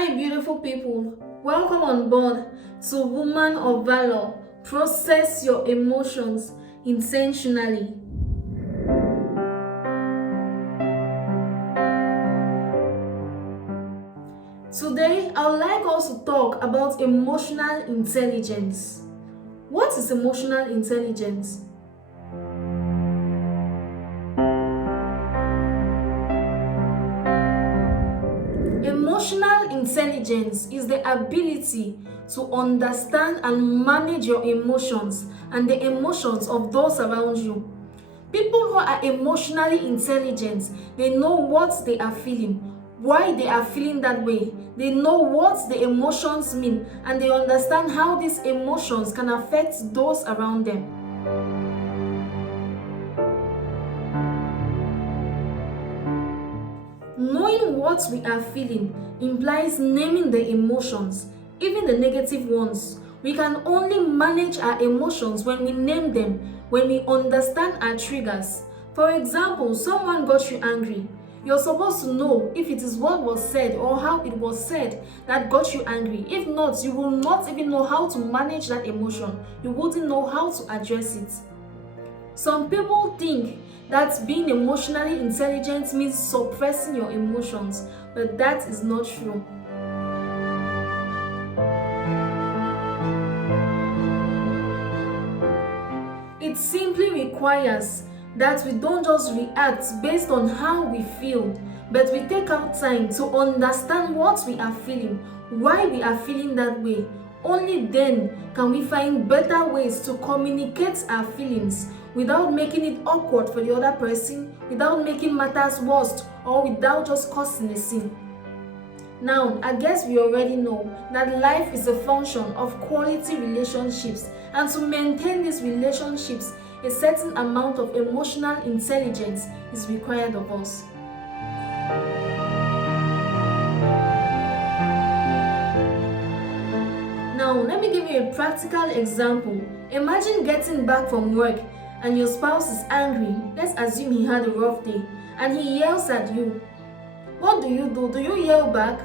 Hi, beautiful people. Welcome on board to Woman of Valor. Process your emotions intentionally. Today, I would like us to talk about emotional intelligence. What is emotional intelligence? Emotional intelligence is the ability to understand and manage your emotions and the emotions of those around you. People who are emotionally intelligent, they know what they are feeling, why they are feeling that way. They know what the emotions mean, and they understand how these emotions can affect those around them. Knowing what we are feeling implies naming the emotions, even the negative ones. We can only manage our emotions when we name them, when we understand our triggers. For example, someone got you angry. You're supposed to know if it is what was said or how it was said that got you angry. If not, you will not even know how to manage that emotion. You wouldn't know how to address it. Some people think that being emotionally intelligent means suppressing your emotions, but that is not true. It simply requires that we don't just react based on how we feel, but we take out time to understand what we are feeling, why we are feeling that way. Only then can we find better ways to communicate our feelings without making it awkward for the other person, without making matters worse, or without just causing a scene. Now, I guess we already know that life is a function of quality relationships, and to maintain these relationships, a certain amount of emotional intelligence is required of us. Now, let me give you a practical example. Imagine getting back from work and your spouse is angry. Let's assume he had a rough day and he yells at you. What do you do? Do you yell back?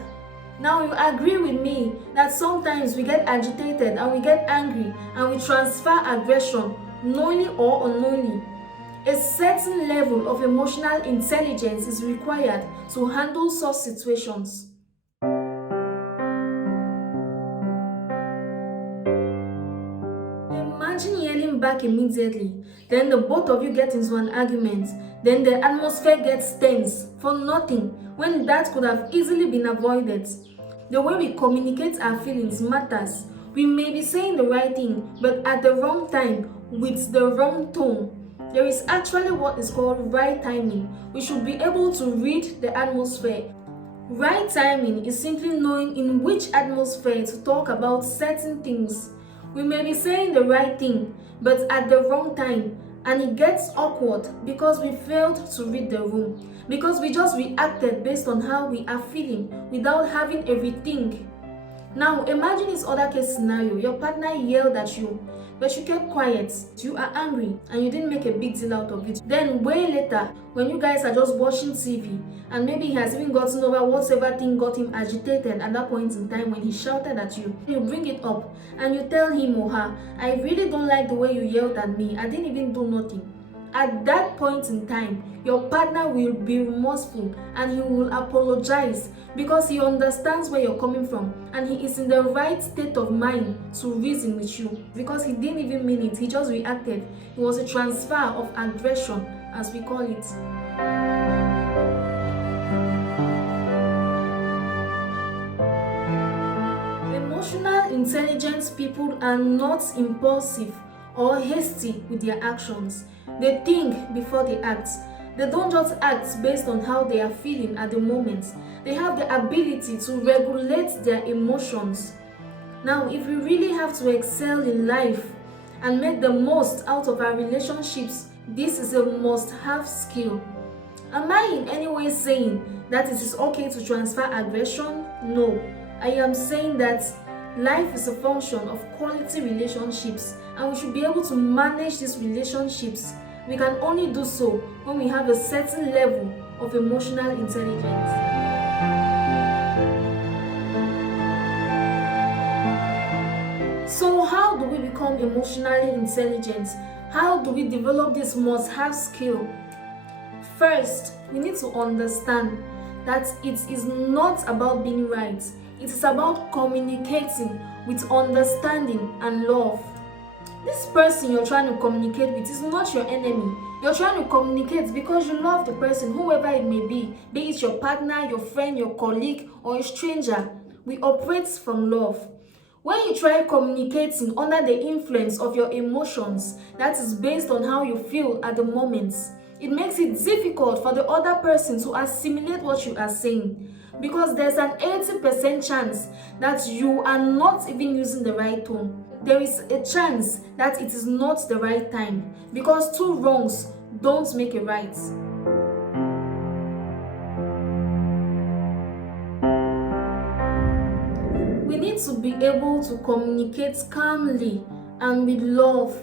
Now you agree with me that sometimes we get agitated and we get angry and we transfer aggression knowingly or unknowingly. A certain level of emotional intelligence is required to handle such situations. Imagine yelling back immediately, then the both of you get into an argument, then the atmosphere gets tense for nothing when that could have easily been avoided. The way we communicate our feelings matters. We may be saying the right thing, but at the wrong time, with the wrong tone. There is actually what is called right timing. We should be able to read the atmosphere. Right timing is simply knowing in which atmosphere to talk about certain things. We may be saying the right thing, but at the wrong time, and it gets awkward because we failed to read the room, because we just reacted based on how we are feeling without having a rethink. Now, imagine this other case scenario. Your partner yelled at you, but you kept quiet. You are angry and you didn't make a big deal out of it. Then, way later, when you guys are just watching TV, and maybe he has even gotten over whatever thing got him agitated at that point in time when he shouted at you, you bring it up and you tell him or her, I really don't like the way you yelled at me. I didn't even do nothing. At that point in time, your partner will be remorseful and he will apologize because he understands where you're coming from and he is in the right state of mind to reason with you because he didn't even mean it, he just reacted. It was a transfer of aggression, as we call it. Emotional intelligence people are not impulsive or hasty with their actions. They think before they act. They don't just act based on how they are feeling at the moment. They have the ability to regulate their emotions. Now, if we really have to excel in life and make the most out of our relationships, this is a must-have skill. Am I in any way saying that it is okay to transfer aggression? No. I am saying that life is a function of quality relationships and we should be able to manage these relationships. We can only do so when we have a certain level of emotional intelligence. become emotionally intelligent. How do we develop this must-have skill? First, we need to understand that it is not about being right. It is about communicating with understanding and love. This person you're trying to communicate with is not your enemy. You're trying to communicate because you love the person, whoever it may be it your partner, your friend, your colleague, or a stranger. We operate from love. When you try communicating under the influence of your emotions, that is based on how you feel at the moment, it makes it difficult for the other person to assimilate what you are saying, because there's an 80% chance that you are not even using the right tone. There is a chance that it is not the right time, because two wrongs don't make a right. We need to be able to communicate calmly and with love.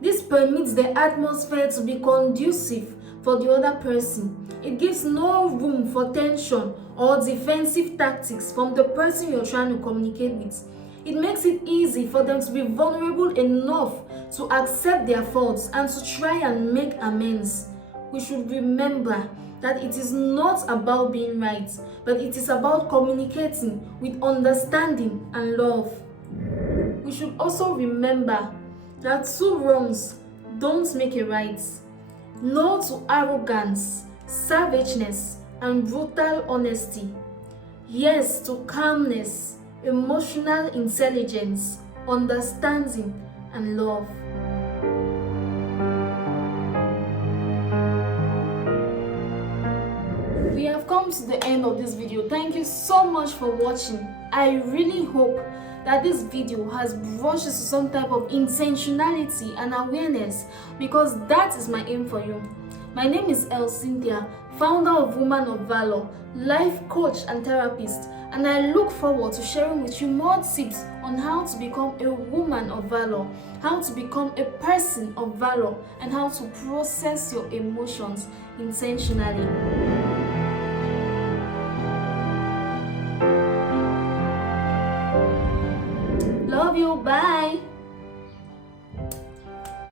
This permits the atmosphere to be conducive for the other person. It gives no room for tension or defensive tactics from the person you're trying to communicate with. It makes it easy for them to be vulnerable enough to accept their faults and to try and make amends. We should remember that it is not about being right, but it is about communicating with understanding and love. We should also remember that two wrongs don't make a right. No to arrogance, savageness, and brutal honesty. Yes to calmness, emotional intelligence, understanding, and love. We have come to the end of this video. Thank you so much for watching. I really hope that this video has brought you to some type of intentionality and awareness, because that is my aim for you. My name is Earl Cynthia, founder of Woman of Valor, life coach and therapist, and I look forward to sharing with you more tips on how to become a woman of valor, how to become a person of valor, and how to process your emotions intentionally. Love you, bye.